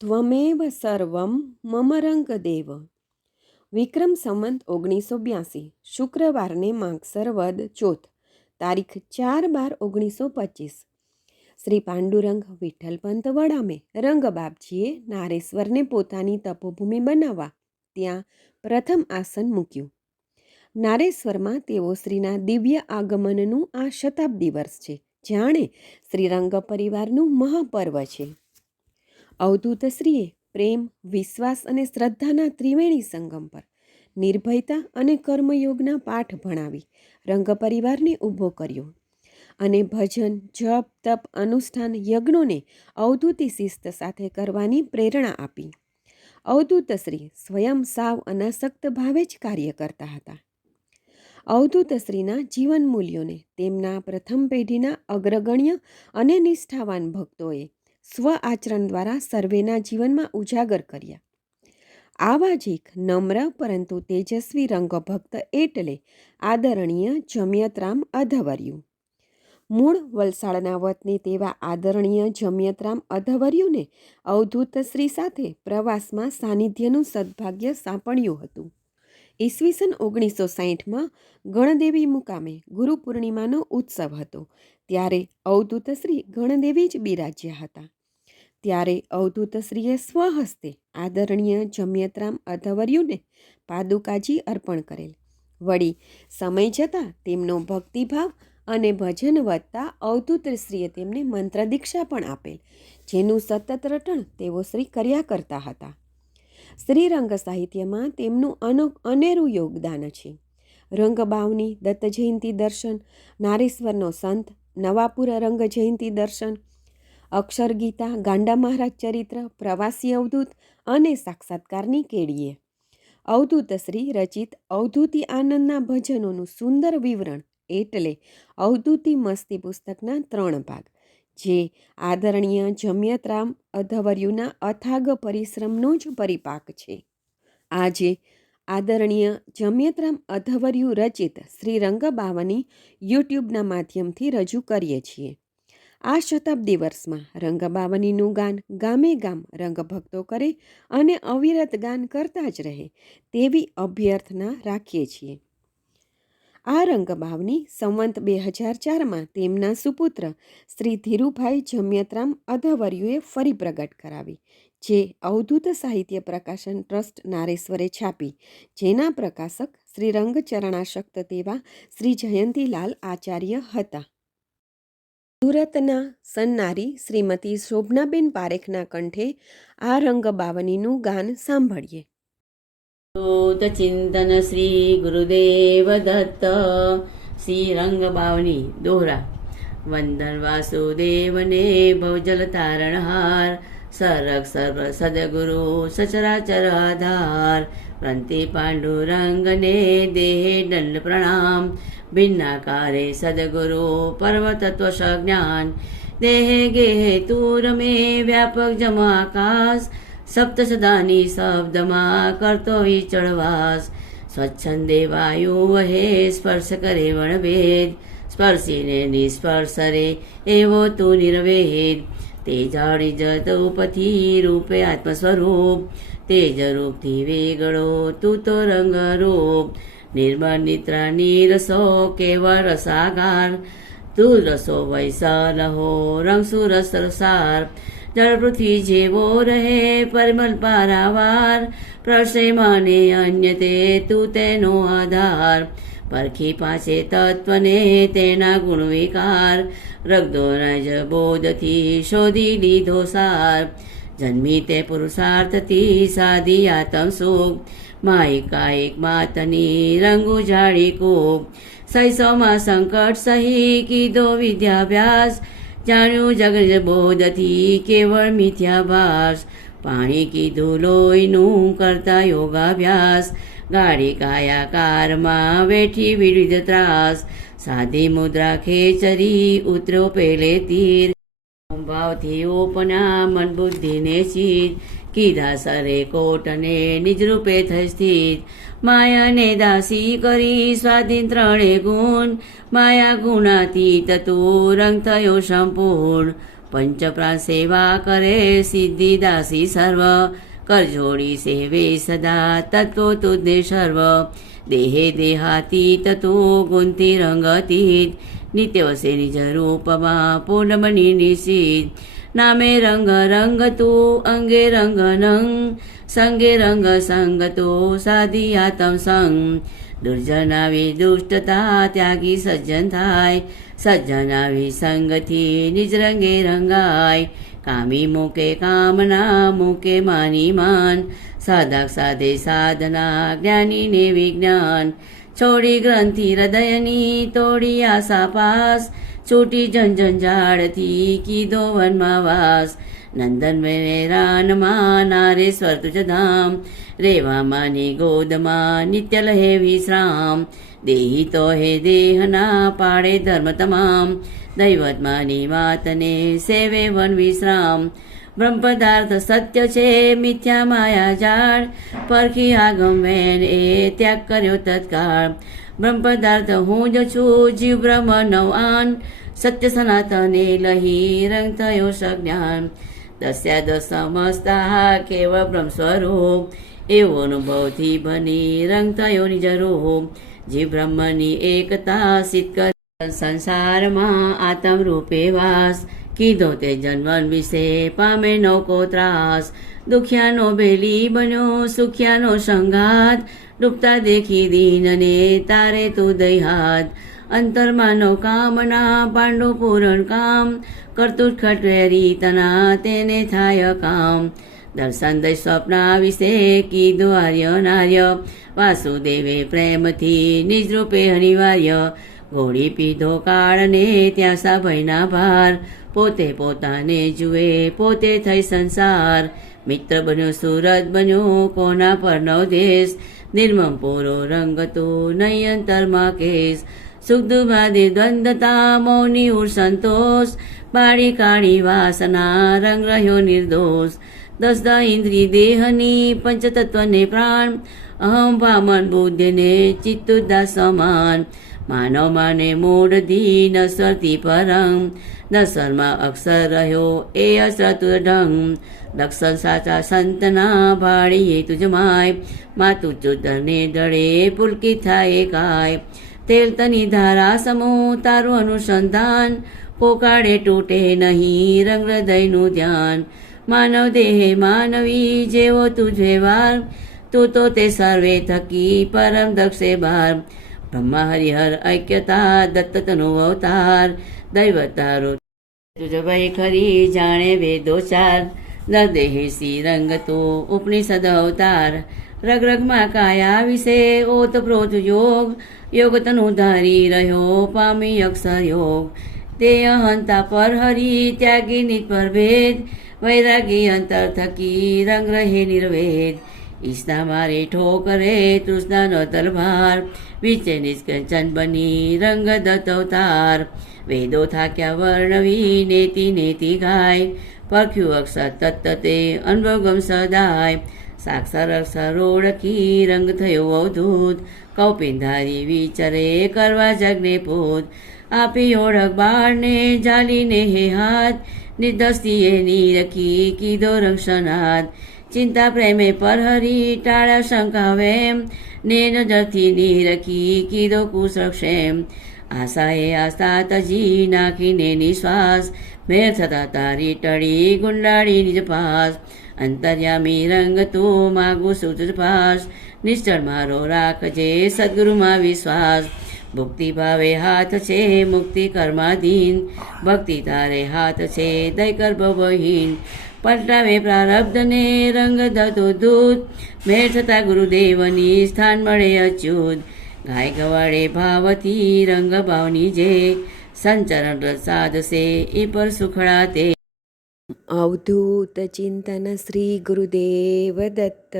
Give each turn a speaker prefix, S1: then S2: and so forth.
S1: ત્વમેવ સર્વમ મમ રંગદેવ વિક્રમ સંવંત ઓગણીસો બ્યાસી શુક્રવારને માગસર વદ ચોથ તારીખ ચાર બાર ઓગણીસો પચીસ શ્રી પાંડુરંગ વિઠ્ઠલપંત વડામે રંગબાપજીએ નારેશ્વરને પોતાની તપોભૂમિ બનાવવા ત્યાં પ્રથમ આસન મૂક્યું નારેશ્વરમાં તેઓ શ્રીના દિવ્ય આગમનનું આ શતાબ્દી વર્ષ છે, જાણે શ્રીરંગ પરિવારનું મહાપર્વ છે। અવધૂત શ્રીએ પ્રેમ, વિશ્વાસ અને શ્રદ્ધાના ત્રિવેણી સંગમ પર નિર્ભયતા અને કર્મયોગના પાઠ ભણાવી રંગ પરિવારને ઊભો કર્યો અને ભજન, જપ, તપ અનુષ્ઠાન યજ્ઞોને અવધૂતી શિસ્ત સાથે કરવાની પ્રેરણા આપી. અવધૂત શ્રી સ્વયં સાવ અનાસક્ત ભાવે જ કાર્ય કરતા હતા. અવધૂત શ્રીના જીવન મૂલ્યોને તેમના પ્રથમ પેઢીના અગ્રગણ્ય અને નિષ્ઠાવાન ભક્તોએ સ્વ આચરણ દ્વારા સર્વેના જીવનમાં ઉજાગર કર્યા. આવા જ એક નમ્ર પરંતુ તેજસ્વી રંગભક્ત એટલે આદરણીય જમ્યતરામ અધવર્યું. મૂળ વલસાડના વતની તેવા આદરણીય જમ્યતરામ અધવર્યુને અવધૂત શ્રી સાથે પ્રવાસમાં સાનિધ્યનું સદભાગ્ય સાંપડ્યું હતું. ઈસવીસન ઓગણીસો સાહીઠમાં ગણદેવી મુકામે ગુરુ પૂર્ણિમાનો ઉત્સવ હતો, ત્યારે અવધૂતશ્રી ગણદેવી જ બિરાજ્યા હતા. ત્યારે અવધૂતશ્રીએ સ્વહસ્તે આદરણીય જમ્યતરામ અધવર્યુને પાદુકાજી અર્પણ કરેલ. વળી સમય જતાં તેમનો ભક્તિભાવ અને ભજન વધતા અવધૂતશ્રીએ તેમને મંત્ર દીક્ષા પણ આપેલ, જેનું સતત રટણ તેઓ શ્રી કર્યા કરતા હતા. શ્રીરંગ સાહિત્યમાં તેમનું અનો, અનેરું યોગદાન છે. રંગબાવની દત્ત જયંતી દર્શન, નારેશ્વરનો સંત, નવાપુર રંગ જયંતી દર્શન અક્ષર ગીતા ગાંડા મહારાજ ચરિત્ર, પ્રવાસી અવધૂત અને સાક્ષાત્કારની કેડીએ. અવધૂતશ્રી રચિત અવધૂતિ આનંદના ભજનોનું સુંદર વિવરણ એટલે અવધૂતિ મસ્તી પુસ્તકના ત્રણ ભાગ, જે આદરણીય જમ્યતરામ અધવર્યુના અથાગ પરિશ્રમનો જ પરિપાક છે. આજે આદરણીય જમ્યતરામ અધવર્યુ રચિત શ્રી રંગબાવાની યુટ્યુબના માધ્યમથી રજૂ કરીએ છીએ. આ શતાબ્દી વર્ષમાં રંગબાવનીનું ગાન ગામે ગામ રંગભક્તો કરે અને અવિરત ગાન કરતા જ રહે તેવી અભ્યર્થના રાખીએ છીએ. આ રંગબાવની સંવંત બે હજાર ચારમાં તેમના સુપુત્ર શ્રી ધીરુભાઈ જમ્યતરામ અધવર્યુએ ફરી પ્રગટ કરાવી, જે અવધૂત સાહિત્ય પ્રકાશન ટ્રસ્ટ નારેશ્વરે છાપી, જેના પ્રકાશક શ્રી રંગચરણાશક્ત તેવા શ્રી જયંતીલાલ આચાર્ય હતા. સુરતના સન્નારી શ્રીમતી શોભનાબેન પારેખના કંઠે આ રંગ બાવનીનું ગાન સાંભળીએ.
S2: ચિંતન શ્રી ગુરુદેવ દત્ત, શ્રી રંગ બાવની દોહરા. વંદન વાસુદેવને ભવજલ તારણહાર સરક સર્વ સદગુરુ સચરાચર આધાર. પ્રંતિ પાંડુરંગને દેહે દંડ પ્રણામ સદગુરુ પર્વતત્વ સજ્ઞાન દેહે ગેહે તુર મે વ્યાપક જમાકાશ સપ્ત સદાની શબ્દમાં કરતો વિચળવાસ સ્વચ્છંદે વાયુ વહે સ્પર્શ કરે વણભેદ સ્પર્શીને નિસ્પર્શરે એવો તું નિર્વેદ તે જાણી જત ઉપથી રૂપે આત્મ સ્વરૂપ તેજ રૂપથી વેગળો તું તો રંગ રૂપ નિર્મળ નિદ્રા નીરસો કેવળ રસાગાર તું રસો વૈસલ હો રંગ સુરસ રસાર જળ પૃથ્વી જેવો રહે પરિમલ પારાવાર પ્રશે મને અન્ય તે તું તેનો આધાર પરખી પાસે તત્વને તેના ગુણ વિકાર રગદો રજ બોધથી શોધી લીધો સાર જન્મી તે પુરુષાર્થથી સાધી આતમ સુખ માયિકાયિક માતની રંગુ જાળી કૂક શૈશવમાં સંકટ સહી કીધો વિદ્યાભ્યાસ જાણ્યું જગજ બોધથી કેવળ મિથ્યાભાસ પાણી કીધું લોહીનું કરતા યોગાભ્યાસ ગાડી કાયા કારમાં વેઠી વિવિધ ત્રાસ સાદી મુદ્રા ખેચરી ઉતરો પેલે તીર ભાવથી ઓપના મન બુદ્ધિને ચીજ કીધા સરે કોટને નિજરૂપે થઈ સ્થિત. માયાને દાસી કરી સ્વાધીન ત્રણે ગુણ. માયા ગુણાતીત તું રંગ થયો સંપૂર્ણ. પંચપ્રાણ સેવા કરે સિદ્ધિ દાસી સર્વ. કરજોડી સેવે સદા તત્વો તુજ્ઞે સર્વ. દેહે દેહાતીત તું ગુંતી રંગતીત. નિત્ય વસે નિજ રૂપમાં પૂર્ણમની નિશિત નામે રંગ રંગ તો અંગે રંગ નંગ સંગે રંગ સંગ તો સાધિયાતમ સંગ દુર્જનાવી દુષ્ટતા ત્યાગી સજ્જન થાય સજ્જનાવી સંગથી નિજ રંગે રંગાય કામી મૂકે કામના મૂકે માની માન સાધક સાધે સાધના જ્ઞાનીને વિજ્ઞાન છોડી ગ્રંથિ હૃદયની તોડી આશા પાસ છૂટી જંજંજાળથી કીધો વનમાં વાસ નંદન રાનમાં નારે સ્વર્તુજ ધામ રેવા માની ગોદમાં નિત્ય લહે વિશ્રામ. દેહી તો હે દેહના પાડે ધર્મ તમામ. દૈવતમાની વાતને સેવે વન વિશ્રામ. બ્રહ્મ પદાર્થ સત્ય છે, મિથ્યા માયા જાળ. પરખી આગમ વેન એ ત્યાગ કર્યો તત્કાળ. બ્રહ્મ પદાર્થ હું જ છું જીવ બ્રહ્મ નવ આન સત્ય સનાતને લહી રંગ થયો સજ્ઞાન. દસ્યા દસ સમજતા કેવળ બ્રહ્મ સ્વરૂપ. એવો અનુભવથી બની રંગ થયો નિજ રૂપ. જીવ બ્રહ્મની એકતા સિદ્ધ કર સંસારમાં આતમ રૂપે વાસ. કીધો તે જન્મન વિશે પામે નૌકો ત્રાસ. દુખ્યાનો બેલી બન્યો, સુખ્યાનો સંઘાત ડૂબતા દેખી દીનને તારે તું હાથ અંતરમાનો કામના પાંડુ પૂરણ કામ. કરતું ખટવેરી તના, તેને થાય કામ. દર્શન દઈ સ્વપ્ન વિશે કીધું આર્ય નાર્ય. વાસુદેવે પ્રેમથી નિજરૂપે અનિવાર્ય. ઘોડી પીધો કાળને ત્યાં સાભયના ભાર. પોતે પોતાને જુએ, પોતે થઈ સંસાર. મિત્ર બન્યો, સુરત બન્યો, કોના પર નવ દેશ? નિર્મમ પૂરો રંગ તો નયંતરમાં કેસ સુખ દુભાદે દ્વંદતા મૌની ઉર સંતોષ બાળી કાળી વાસના રંગ રહ્યો નિર્દોષ દસ દ ઇન્દ્રિય દેહની પંચતત્વને પ્રાણ અહમ ભામન બુદ્ધિને ચિત્તુદા સમાન માનવ મને મૂળ ધી નસરતી પરમ. નસરમાં અક્ષર રહ્યો એ અસરતુ ઢંગ દક્ષણ સાચા સંતના ભાળીએ તુજ માય. માતું ચુદરને ડળે પુલકી થાય કાય તેલ તની ધારા સમો તારું અનુસંધાન. પોકાળે તૂટે નહીં રંગ હૃદયનું ધ્યાન. માનવ દેહે માનવી જેવો તુજે વાર તું તો તે સર્વે થકી પરમ દક્ષે બાર. બ્રહ્મા હરિહર ઐક્યતા દત્ત તનો અવતાર. દૈવતારો તુજ ભાઈ ખરી, જાણે વેદો ચાર. નરદેહી સી રંગ તો ઉપનિષદ અવતાર. રગ રગમાં કાયા વિશે ઓતપ્રોત યોગ. યોગ તનુ ધારી રહ્યો પામી અક્ષર યોગ. તે અહંતા પર હરી, ત્યાગી નિત પર ભેદ. વૈરાગી અંતર થકી રંગ રહે નિર્વેદ. ઈષ્ણા મારે ઠોકરે તૃષ્ણાનો તલભાર વિચે નિષ્કંચન બની રંગ દતવતાર વેદો થાક્યા વર્ણવી નેતિ નેતિ ગાય, પરખ્યું અક્ષર તત્તતે અનુભવગમ સદાય. સાક્ષર અક્ષર ઓળખી રંગ થયો અવધૂત કૌપિંધારી વિચરે કરવા જગને પૂત. આપી ઓળખ બાળને જાલીને હે હાથ નિર્દસ્તીએ નીરખી કીધો રક્ષનાથ ચિંતા પ્રેમે પરહરી ટાળ્યા શંકા વેમ ને નજરથી નીરખી કીધો કુશક્ષેમ આશાએ આસ્થા તજી નાખીને નિશ્વાસ. મેર થતા તારી ટળી ગુંડાળી નિજ પાસ. અંતર્યામી રંગ તું માગું સુતુજ પાસ. નિશ્ચળ મારો રાખજે સદગુરુમાં વિશ્વાસ. ભક્તિ ભાવે હાથ છે મુક્તિ કર્માધીન. ભક્તિ તારે હાથ છે દય કર પલટાવે પ્રારબ્ધને રંગ ધતો દૂત. મેળ થતા ગુરુદેવની સ્થાન મળે અચ્યુત. ગાય ગવાડે ભાવથી રંગ ભાવની જે. સંચરણ સાધશે એ પર સુખડા તે.
S1: અવધૂત ચિંતન શ્રી ગુરુદેવ દત્ત.